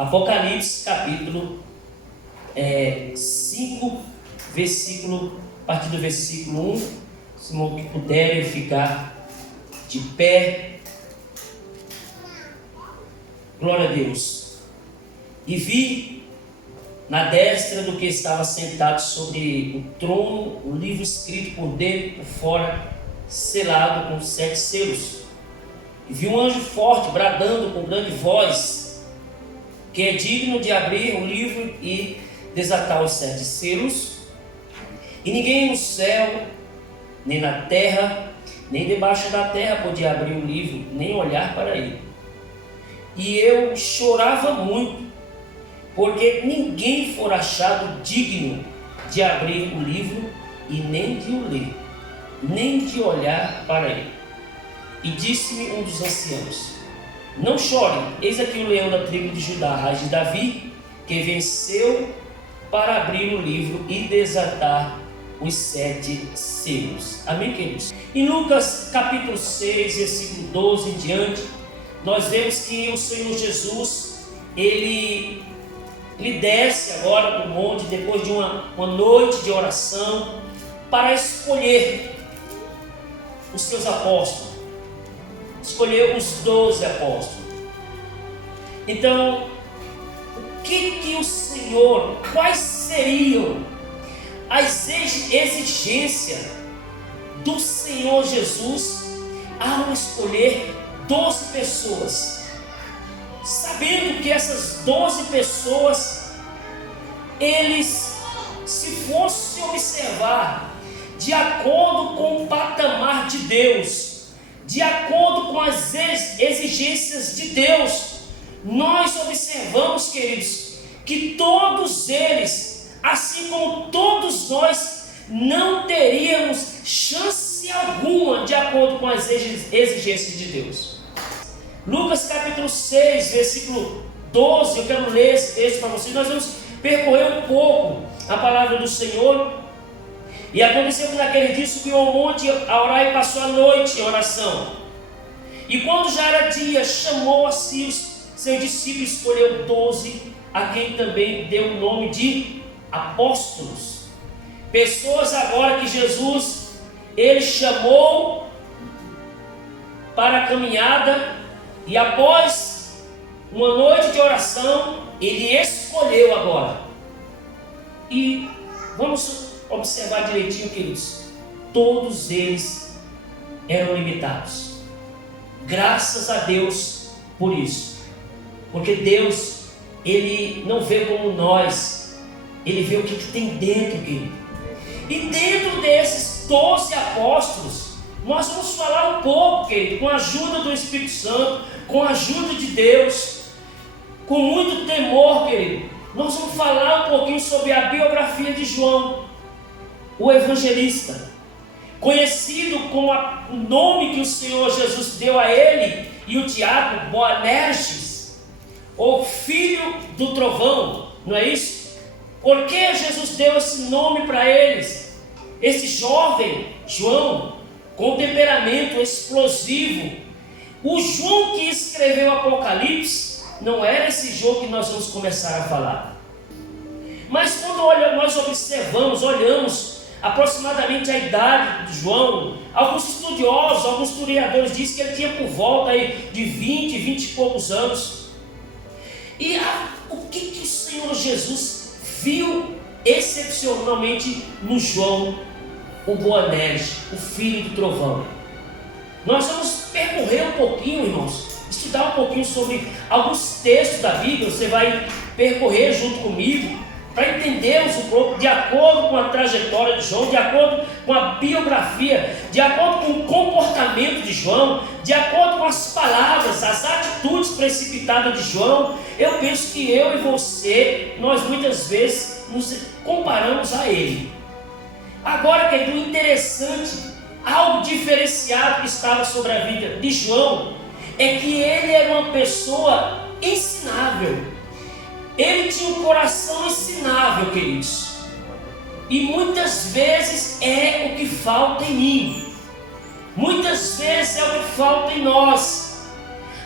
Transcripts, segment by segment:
Apocalipse capítulo 5, a partir do versículo 1, se não puderem ficar de pé. Glória a Deus. E vi na destra do que estava sentado sobre o trono o livro escrito por dentro e por fora, selado com 7 selos. E vi um anjo forte bradando com grande voz, que é digno de abrir o livro e desatar os 7 selos. E ninguém no céu, nem na terra, nem debaixo da terra podia abrir o livro, nem olhar para ele. E eu chorava muito, porque ninguém for achado digno de abrir o livro e nem de o ler, nem de olhar para ele. E disse-me um dos anciãos: não chore, eis aqui o leão da tribo de Judá, raiz de Davi, que venceu para abrir o livro e desatar os 7 selos. Amém, queridos? Em Lucas capítulo 6, versículo 12 em diante, nós vemos que o Senhor Jesus, ele desce agora do monte, depois de uma noite de oração, para escolher os seus apóstolos, escolher os 12 apóstolos. Então, o que o Senhor, quais seriam as exigências do Senhor Jesus ao escolher 12 pessoas, sabendo que essas 12 pessoas, eles, se fosse observar de acordo com o patamar de Deus, de acordo com as exigências de Deus, nós observamos, queridos, que todos eles, assim como todos nós, não teríamos chance alguma de acordo com as exigências de Deus. Lucas capítulo 6, versículo 12, eu quero ler esse texto para vocês. Nós vamos percorrer um pouco a palavra do Senhor. E aconteceu que naquele dia subiu ao monte a orar e passou a noite em oração. E quando já era dia, chamou a si os seus discípulos e escolheu 12, a quem também deu o nome de apóstolos. Pessoas agora que Jesus, ele chamou para a caminhada. E após uma noite de oração, ele escolheu agora. E vamos observar direitinho, queridos. Todos eles eram limitados. Graças a Deus por isso. Porque Deus, ele não vê como nós, ele vê o que tem dentro, querido. E dentro desses 12 apóstolos, nós vamos falar um pouco, querido, com a ajuda do Espírito Santo, com a ajuda de Deus, com muito temor, querido. Nós vamos falar um pouquinho sobre a biografia de João, o evangelista, conhecido com o nome que o Senhor Jesus deu a ele e o diabo, Boanerges, ou filho do trovão, não é isso? Por que Jesus deu esse nome para eles? Esse jovem João, com temperamento explosivo. O João que escreveu Apocalipse não era esse João que nós vamos começar a falar. Mas quando nós olhamos aproximadamente a idade de João, alguns estudiosos, alguns historiadores dizem que ele tinha por volta aí de 20 e poucos anos. E o que o Senhor Jesus viu excepcionalmente no João, o Boanerges, o filho do trovão? Nós vamos percorrer um pouquinho, irmãos, estudar um pouquinho sobre alguns textos da Bíblia. Você vai percorrer junto comigo para entendermos um pouco, de acordo com a trajetória de João, de acordo com a biografia, de acordo com o comportamento de João, de acordo com as palavras, as atitudes precipitadas de João. Eu penso que eu e você, nós muitas vezes nos comparamos a ele. Agora, querido, interessante, algo diferenciado que estava sobre a vida de João, é que ele era uma pessoa ensinável. Ele tinha um coração ensinável, queridos. E muitas vezes é o que falta em mim. Muitas vezes é o que falta em nós.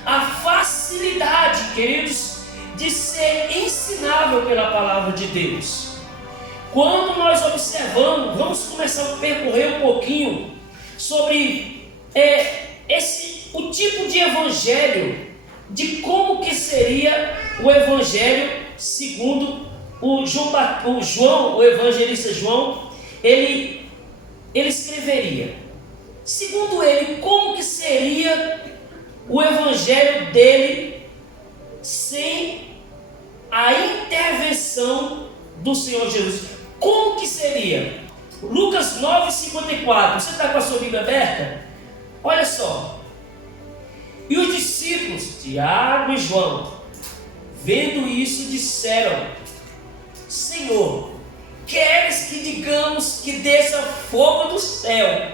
A facilidade, queridos, de ser responsável pela palavra de Deus. Quando nós observamos, vamos começar a percorrer um pouquinho sobre o tipo de evangelho, de como que seria o evangelho segundo o João, o evangelista João, ele escreveria. Segundo ele, como que seria o evangelho dele sem a intervenção do Senhor Jesus? Como que seria? Lucas 9,54. Você está com a sua Bíblia aberta? Olha só. E os discípulos, Tiago e João, vendo isso, disseram: Senhor, queres que digamos que desça fogo do céu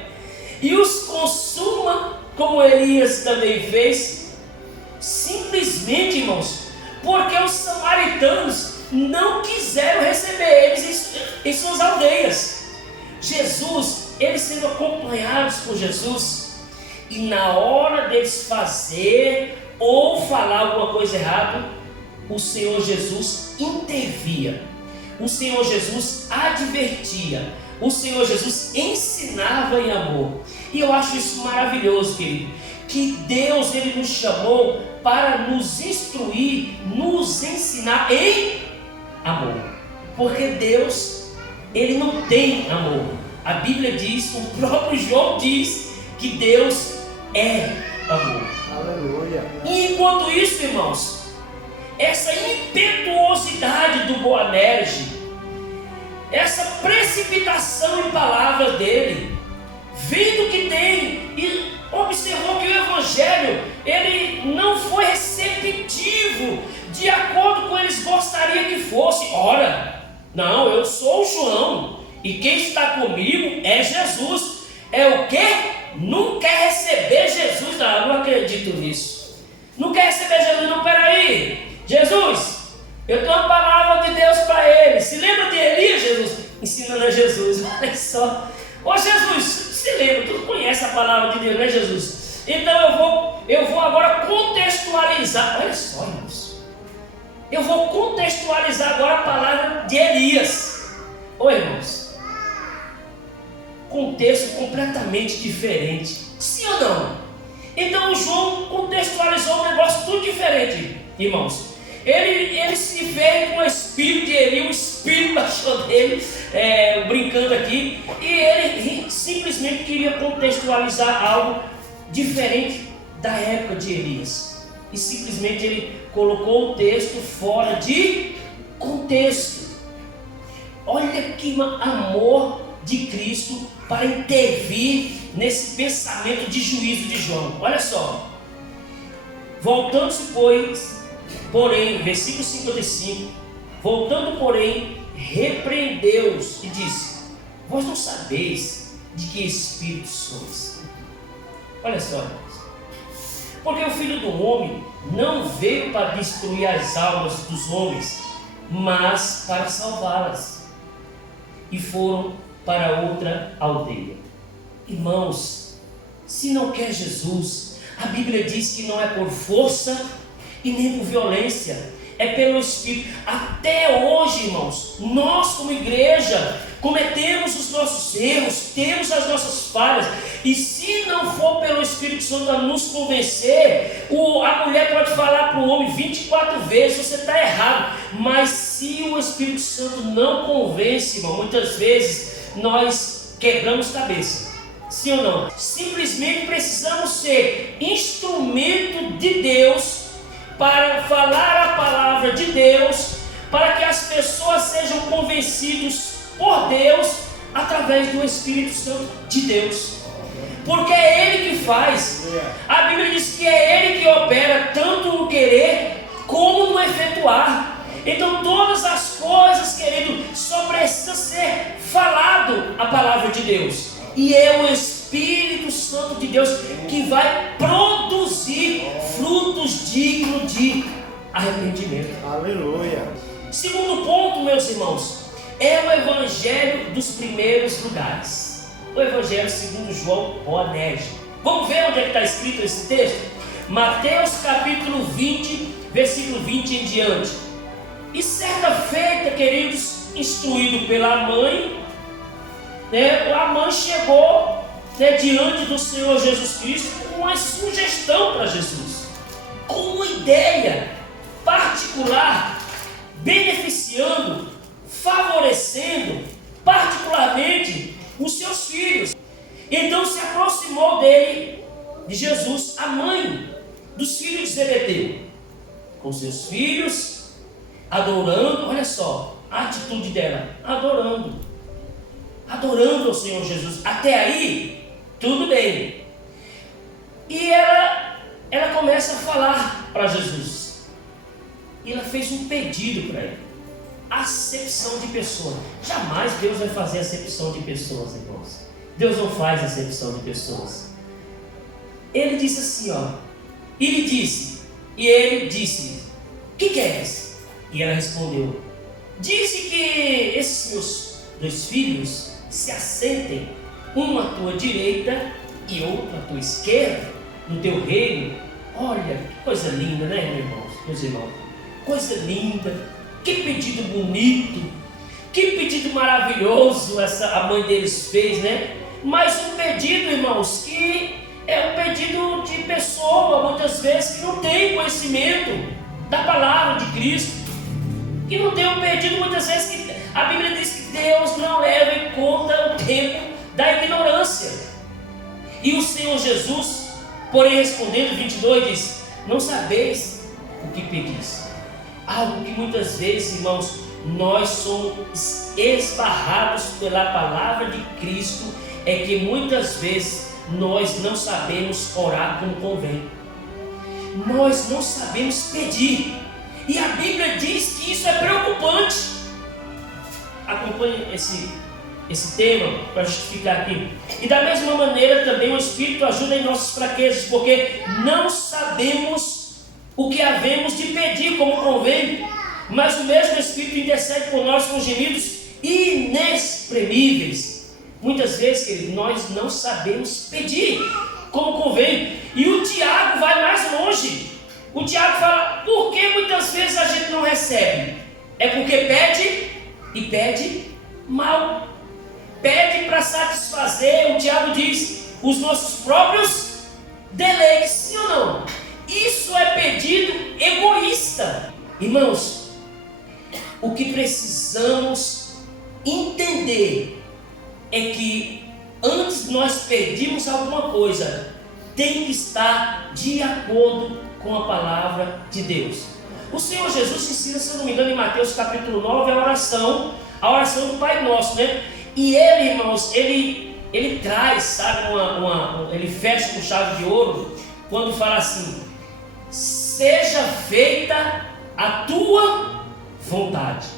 e os consuma, como Elias também fez? Simplesmente, irmãos, porque os samaritanos não quiseram receber eles em suas aldeias. Jesus, eles sendo acompanhados por Jesus, e na hora deles fazer ou falar alguma coisa errada, o Senhor Jesus intervia, o Senhor Jesus advertia, o Senhor Jesus ensinava em amor. E eu acho isso maravilhoso, querido, que Deus, ele nos chamou para nos instruir, nos ensinar em amor, porque Deus, ele não tem amor. A Bíblia diz, o próprio João diz que Deus é amor. Aleluia. E enquanto isso, irmãos, essa impetuosidade do Boanerges, essa precipitação em palavras dele, vendo que tem e observou que o evangelho ele não foi receptivo de acordo com eles gostariam que fosse. Ora, não, eu sou o João e quem está comigo é Jesus. É o quê? Não quer receber Jesus? Não, não acredito nisso. Não quer receber Jesus? Não, peraí. Jesus, eu tenho uma palavra de Deus para ele. Se lembra de Elias, Jesus? Ensinando a Jesus, olha só. Ô Jesus, se lembra, tu conhece a palavra de Deus, né, Jesus? Então eu vou agora contextualizar. Olha só, irmãos. Eu vou contextualizar agora a palavra de Elias. Ô irmãos, contexto completamente diferente. Sim ou não? Então o João contextualizou um negócio tudo diferente, irmãos. Ele se veio com o espírito de Eli, o espírito baixou dele, brincando aqui, e ele simplesmente queria contextualizar algo diferente da época de Elias. E simplesmente ele colocou o texto fora de contexto. Olha que amor de Cristo para intervir nesse pensamento de juízo de João. Olha só. Voltando-se, porém, versículo 55, voltando, porém, repreendeu-os e disse: vós não sabeis de que espírito sois. Olha só, porque o Filho do Homem não veio para destruir as almas dos homens, mas para salvá-las. E foram para outra aldeia. Irmãos, se não quer Jesus, a Bíblia diz que não é por força e nem por violência, é pelo Espírito. Até hoje, irmãos, nós como igreja cometemos os nossos erros, temos as nossas falhas, e se não for pelo Espírito Santo a nos convencer, a mulher pode falar para o homem 24 vezes, você está errado, mas se o Espírito Santo não convence, irmão, muitas vezes nós quebramos cabeça. Sim ou não? Simplesmente precisamos ser instrumento de Deus para falar a palavra de Deus, para que as pessoas sejam convencidas por Deus através do Espírito Santo de Deus, porque é Ele que faz. A Bíblia diz que é Ele que opera tanto no querer como no efetuar. Então todas as coisas, querido, só precisa ser falado a palavra de Deus, e é o Espírito Santo de Deus que vai produzir frutos dignos de arrependimento. Aleluia. Segundo ponto, meus irmãos, é o evangelho dos primeiros lugares. O evangelho segundo João Boanerges. Vamos ver onde é que está escrito esse texto? Mateus capítulo 20, versículo 20 em diante. E certa feita, queridos, instruído pela mãe, a mãe chegou diante do Senhor Jesus Cristo com uma sugestão para Jesus, com uma ideia particular, beneficiando, favorecendo particularmente os seus filhos. Então se aproximou dele, de Jesus, a mãe dos filhos de Zebedeu, com seus filhos, adorando. Olha só a atitude dela, adorando ao Senhor Jesus. Até aí, tudo bem. E ela começa a falar para Jesus. E ela fez um pedido para ele. Acepção de pessoa. Jamais Deus vai fazer acepção de pessoas, irmãos. Deus não faz acepção de pessoas. Ele disse assim, e ele disse, o que queres? E ela respondeu, dize que esses meus 2 filhos se assentem, um à tua direita e outro à tua esquerda, no teu reino. Olha, que coisa linda, né, meus irmãos? Coisa linda, que pedido bonito, que pedido maravilhoso a mãe deles fez, né? Mas um pedido, irmãos, que é um pedido de pessoa, muitas vezes, que não tem conhecimento da palavra de Cristo, que não tem um pedido, muitas vezes, que a Bíblia diz que Deus não leva em conta o tempo da ignorância. E o Senhor Jesus, porém, respondendo, 22, diz, não sabeis o que pedis. Algo que muitas vezes, irmãos, nós somos esbarrados pela palavra de Cristo, é que muitas vezes nós não sabemos orar como convém. Nós não sabemos pedir. E a Bíblia diz que isso é preocupante. Acompanhe esse tema para justificar aqui. E da mesma maneira também o Espírito ajuda em nossas fraquezas, porque não sabemos o que havemos de pedir como convém, mas o mesmo Espírito intercede por nós com gemidos inexprimíveis. Muitas vezes, querido, nós não sabemos pedir como convém. E o Tiago vai mais longe. O Tiago fala, por que muitas vezes a gente não recebe? É porque pede e pede mal. Pede para satisfazer, o Tiago diz, os nossos próprios deleites, sim ou não? Isso é pedido egoísta. Irmãos, o que precisamos entender é que antes de nós pedirmos alguma coisa, tem que estar de acordo com a palavra de Deus. O Senhor Jesus ensina, se eu não me engano, em Mateus capítulo 9, a oração do Pai Nosso, né? E ele, irmãos, ele traz, sabe, ele fecha com chave de ouro, quando fala assim, seja feita a tua vontade.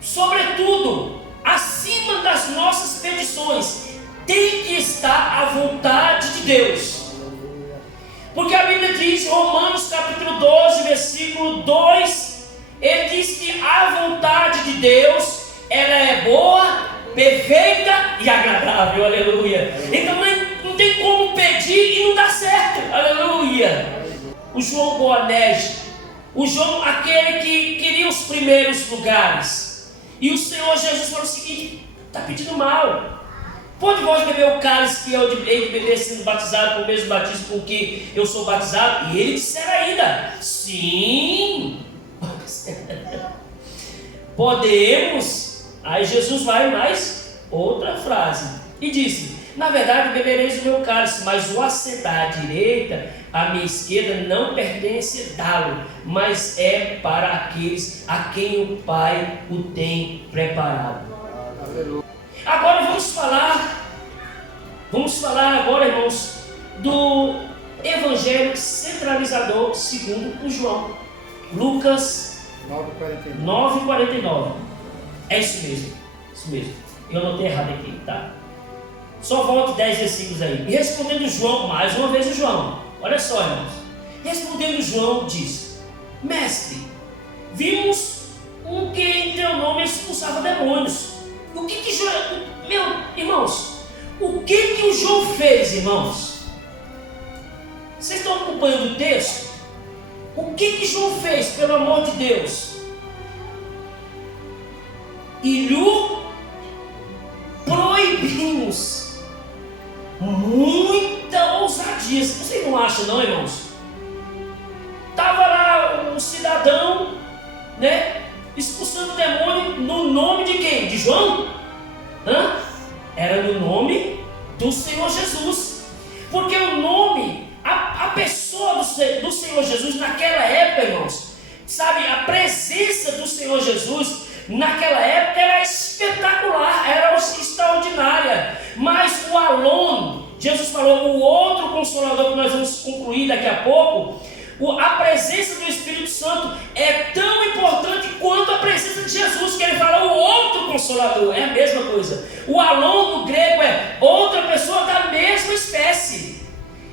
Sobretudo, acima das nossas petições, tem que estar a vontade de Deus. Porque a Bíblia diz, Romanos capítulo 12, versículo 2, ele diz que a vontade de Deus, ela é boa, perfeita e agradável, aleluia. Então não tem como pedir e não dar certo, aleluia. O João Boanerges, o João, aquele que queria os primeiros lugares, e o Senhor Jesus falou o seguinte, está pedindo mal. Pode vós beber o cálice que eu hei de beber sendo batizado com o mesmo batismo com que eu sou batizado? E ele disser ainda, sim, podemos. Aí Jesus vai mais outra frase e disse, na verdade bebereis o meu cálice, mas o assentar à direita, à minha esquerda, não pertence dá-lo, mas é para aqueles a quem o Pai o tem preparado. Agora vamos falar agora, irmãos, do Evangelho centralizador segundo o João. Lucas 9:49. É isso mesmo. Eu anotei errado aqui, tá? Só volte 10 versículos aí. E respondendo João, mais uma vez o João. Olha só, irmãos. Respondendo João, diz, mestre, vimos um que em teu nome expulsava demônios. O que João... irmãos, o que o João fez, irmãos? Vocês estão acompanhando o texto? O que João fez, pelo amor de Deus? marcha, não, irmãos. Estava lá um cidadão, né, expulsando o demônio no nome de quem? De João? Era no nome do Senhor Jesus. Porque o nome, a pessoa do Senhor Jesus naquela época, irmãos, sabe, a presença do Senhor Jesus naquela época era espetacular, era extraordinária. Mas o Alon, Jesus falou, o outro Consolador que nós vamos concluir daqui a pouco, a presença do Espírito Santo é tão importante quanto a presença de Jesus, que ele fala o outro Consolador, é a mesma coisa. O Alon no grego é outra pessoa da mesma espécie.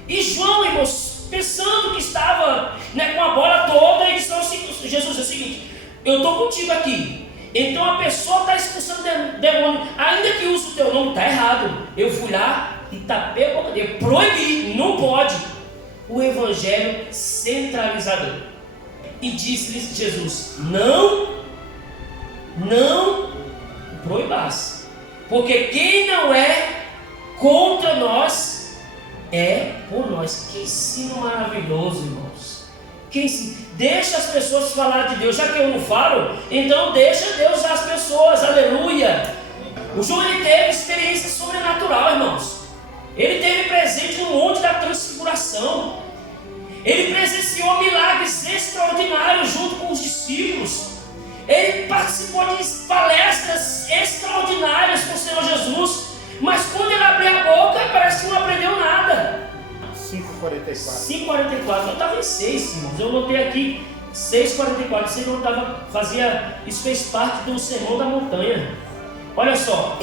E João, irmãos, pensando que estava, né, com a bola toda, ele disse assim, Jesus, é o seguinte, eu estou contigo aqui. Então a pessoa está expulsando demônio, ainda que use o teu nome, está errado. Eu fui lá e tapei a boca dele, proibi, não pode. O evangelho centralizador. E disse-lhes Jesus, não proibasse, porque quem não é contra nós é por nós. Que ensino maravilhoso, irmãos. Deixa as pessoas falar de Deus, já que eu não falo, então deixa Deus usar as pessoas, aleluia. O João, ele teve experiência sobrenatural, irmãos. Ele teve presente no monte da transfiguração. Ele presenciou milagres extraordinários junto com os discípulos. Ele participou de palestras extraordinárias com o Senhor Jesus. Mas quando ele abriu a boca, parece que não aprendeu nada. 5:44. Eu estava em 6, irmãos. Eu notei aqui 6:44. Você não estava, isso fez parte do sermão da montanha. Olha só,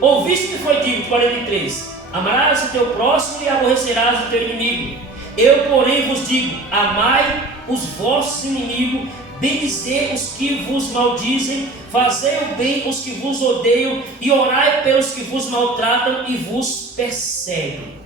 ouviste o que foi dito, 43. Amarás o teu próximo e aborrecerás o teu inimigo. Eu, porém, vos digo, amai os vossos inimigos, bendizei os que vos maldizem, fazei o bem os que vos odeiam, e orai pelos que vos maltratam e vos perseguem.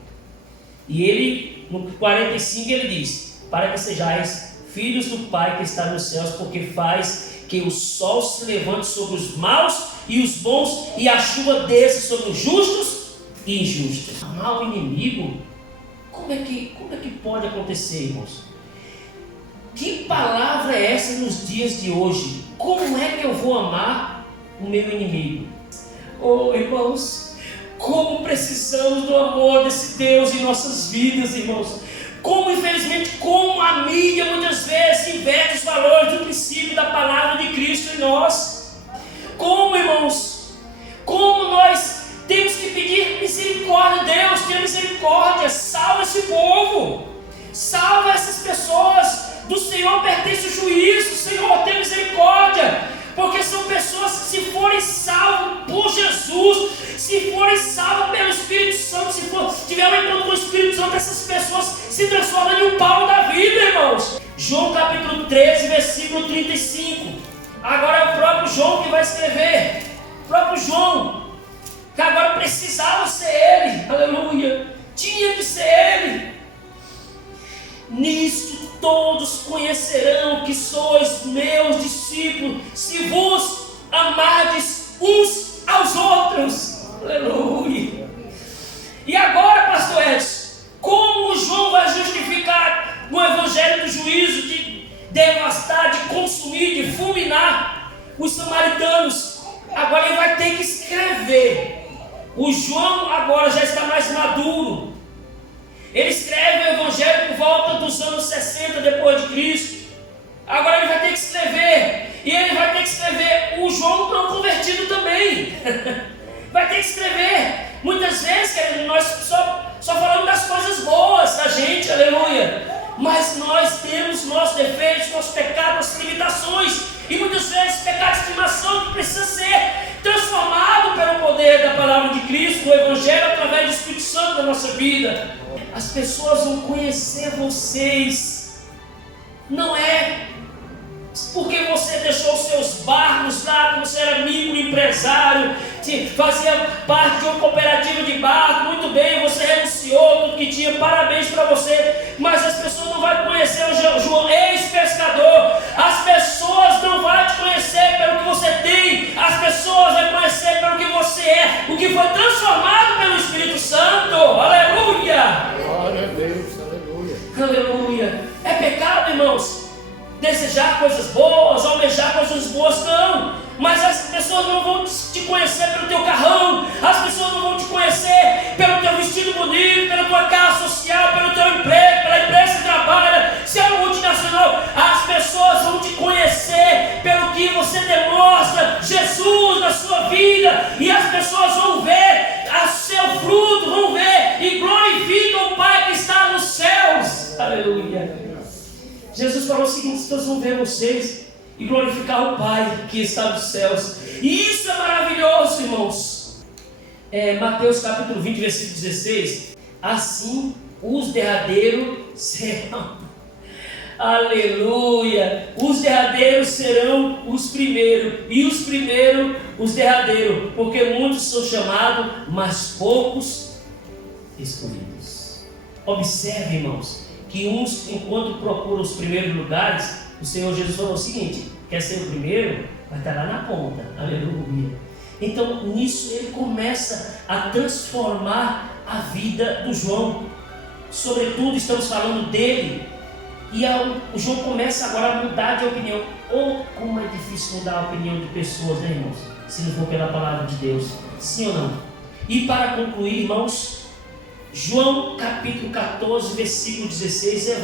E ele, no 45, ele diz, para que sejais filhos do Pai que está nos céus, porque faz que o sol se levante sobre os maus e os bons, e a chuva desça sobre os justos e injustos. Amar o inimigo, como é que pode acontecer, irmãos? Que palavra é essa nos dias de hoje? Como é que eu vou amar o meu inimigo? Oh, irmãos, como precisamos do amor desse Deus em nossas vidas, irmãos. Infelizmente, como a mídia muitas vezes inverte os valores do princípio da palavra de Cristo em nós. Irmãos, como nós temos que pedir misericórdia. Deus, tenha misericórdia, salva esse povo, salva essas pessoas. Do Senhor pertence o juízo. Senhor, tenha misericórdia, porque são pessoas que, se forem salvas por Jesus, se forem salvas pelo Espírito Santo, se tiver um encontro com o Espírito Santo, essas pessoas se transformam em um Paulo da vida, irmãos. João capítulo 13, versículo 35. Agora é o próprio João que vai escrever. O próprio João, que agora precisava ser ele, aleluia, tinha que ser ele. Nisto todos conhecerão que sois meus discípulos, se vos amardes uns aos outros. Aleluia. E agora, pastor Edson, como João vai justificar no evangelho do juízo, de devastar, de consumir, de fulminar os samaritanos? Agora ele vai ter que escrever. O João agora já está mais maduro. Ele escreve o evangelho por volta dos anos 60 depois de Cristo. Agora ele vai ter que escrever. E ele vai ter que escrever o João não convertido também. Vai ter que escrever. Muitas vezes, querido, nós só falamos das coisas boas da gente, aleluia. Mas nós temos nossos defeitos, nossos pecados, nossas limitações. E muitas vezes pecado de estimação que precisa ser transformado pelo poder da palavra de Cristo, do evangelho, através do Espírito Santo da nossa vida. As pessoas vão conhecer vocês, não é porque você deixou os seus barcos lá, quando você era microempresário, fazia parte de uma cooperativa de barco, muito bem, você renunciou tudo que tinha, parabéns para você, mas as pessoas não vão conhecer o João, ex-pescador. As pessoas não vão te conhecer pelo que você tem, as pessoas vão conhecer pelo que você é, o que foi transformado pelo Espírito Santo, aleluia! Glória a Deus, aleluia! coisas boas, almejar coisas boas, não. Mas as pessoas não vão te conhecer pelo teu carrão, as pessoas não vão te conhecer pelo teu vestido bonito, pela tua casa social, pelo teu emprego, pela empresa que trabalha, se é uma multinacional. As pessoas vão te conhecer pelo que você demonstra Jesus na sua vida, e as pessoas vão ver o seu fruto, vão ver e glorificam o Pai que está nos céus. Aleluia. Jesus falou o seguinte: as pessoas vão ver vocês e glorificar o Pai que está nos céus. E isso é maravilhoso, irmãos. Mateus capítulo 20, versículo 16. Assim os derradeiros serão. Aleluia. Os derradeiros serão os primeiros, e os primeiros os derradeiros, porque muitos são chamados, mas poucos escolhidos. Observe, irmãos, que uns, enquanto procuram os primeiros lugares, o Senhor Jesus falou o seguinte: quer ser o primeiro? Vai estar lá na ponta. Aleluia. Então nisso ele começa a transformar a vida do João. Sobretudo estamos falando dele. E o João começa agora a mudar de opinião. Como é difícil mudar a opinião de pessoas, né, irmãos? Se não for pela palavra de Deus. Sim ou não? E para concluir, irmãos, João capítulo 14, versículo 16,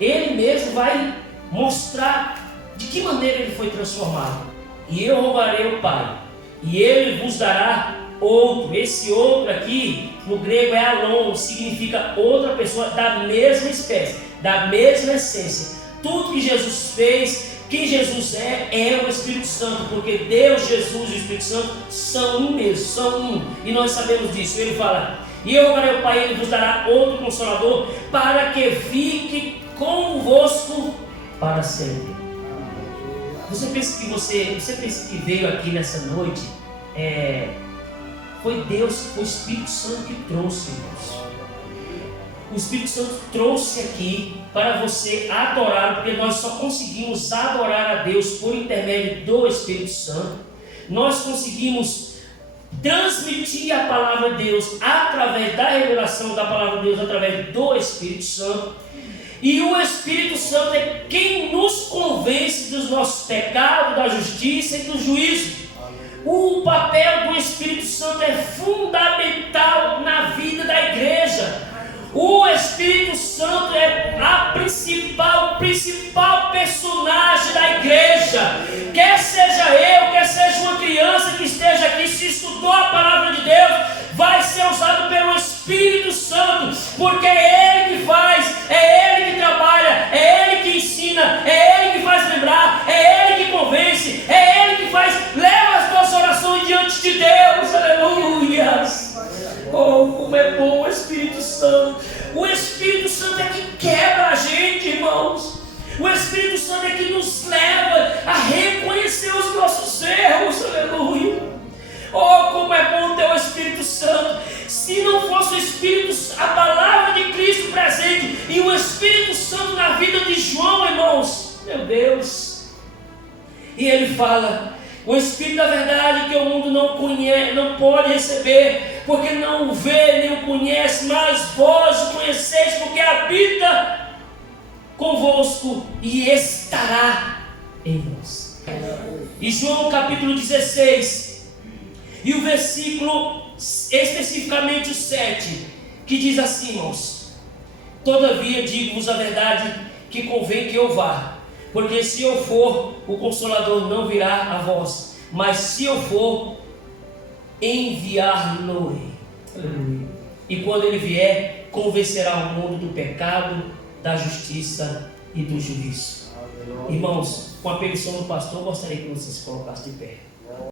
ele mesmo vai mostrar de que maneira ele foi transformado. E eu rogarei ao Pai, e ele vos dará outro. Esse outro aqui, no grego é alon, significa outra pessoa da mesma espécie, da mesma essência. Tudo que Jesus fez, quem Jesus é o Espírito Santo, porque Deus, Jesus e o Espírito Santo são um mesmo, são um, e nós sabemos disso. Ele fala: e eu rogarei ao Pai, ele vos dará outro Consolador, para que fique convosco para sempre. Você pensa que veio aqui nessa noite? Foi Deus, o Espírito Santo que trouxe, irmãos. O Espírito Santo trouxe aqui para você adorar, porque nós só conseguimos adorar a Deus por intermédio do Espírito Santo. Nós conseguimos transmitir a palavra de Deus através da revelação da palavra de Deus, através do Espírito Santo. E o Espírito Santo é quem nos convence dos nossos pecados, da justiça e do juízo. O papel do Espírito Santo é fundamental na vida da igreja. O Espírito Santo é o principal personagem da igreja. Quer seja eu, quer seja uma criança que esteja aqui, se estudou a palavra de Deus, vai ser usado pelo Espírito Santo, porque é Ele que faz, é Ele que trabalha, é Ele que ensina, é Ele que faz lembrar, é Ele que convence, é Ele que leva as tuas orações diante de Deus. Aleluia. Oh, como é bom o Espírito Santo. O Espírito Santo é que quebra a gente, irmãos. O Espírito Santo é que nos leva a reconhecer os nossos erros. Aleluia. Oh, como é bom ter o Espírito Santo. Se não fosse o Espírito, a palavra de Cristo presente e o Espírito Santo na vida de João, irmãos, meu Deus. E ele fala: o Espírito da verdade que o mundo não conhece, não pode receber, porque não o vê nem o conhece, mas vós o conheceis, porque habita convosco e estará em vós. E João capítulo 16, e o versículo especificamente o 7, que diz assim, irmãos: todavia digo-vos a verdade, que convém que eu vá, porque se eu for, o Consolador não virá a vós, mas se eu for, enviar-lo-ei. E quando ele vier, convencerá o mundo do pecado, da justiça e do juízo. Irmãos, com a permissão do pastor, eu gostaria que vocês se colocassem de pé.